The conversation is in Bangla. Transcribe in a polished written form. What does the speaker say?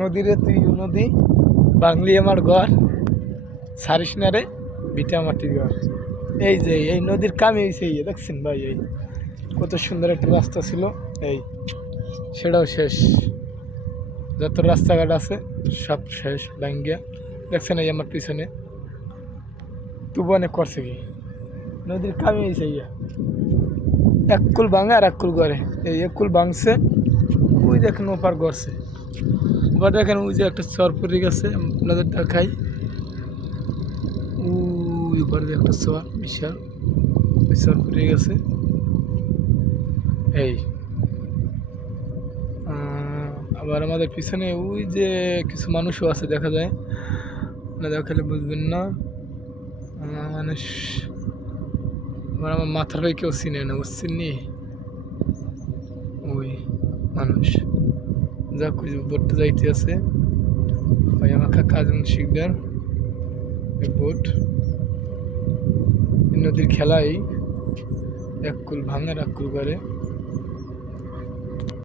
নদীরে তুই নদী বাংলি আমার ঘর সারিস না রে ভিটা মাটির ঘর। এই যে এই নদীর কামে হয়েছে দেখছেন ভাই, এই কত সুন্দর একটা রাস্তা ছিল, এই সেটাও শেষ। যত রাস্তাঘাট আছে সব শেষ ভাঙ্গিয়া। দেখছেন এই আমার পিছনে তবু অনেক করছে কি নদীর কামে হয়েছে এক কুল ভাঙে আর এক কুল গড়ে। এই এক কুল ভাঙছে, ওই দেখেন ওপার গড়ছে। এবার দেখেন ওই যে একটা চর পড়ে গেছে, আপনাদের দেখাই। ওই উপরে একটা চর বিশাল, ওই চর পড়ে গেছে। এই আবার আমাদের পিছনে ওই যে কিছু মানুষও আছে দেখা যায়, না দেখালে বুঝবেন না মানুষ। আবার আমার মাথার ভাই কেউ চিনে না, বুঝছেন নি? ওই মানুষ যা ওই যে বোটটা যাইতে আছে, ভাই আমার কাকা যেমন শিখবেন বোট। নদীর খেলাই এক কুল ভাঙার এক কুল করে।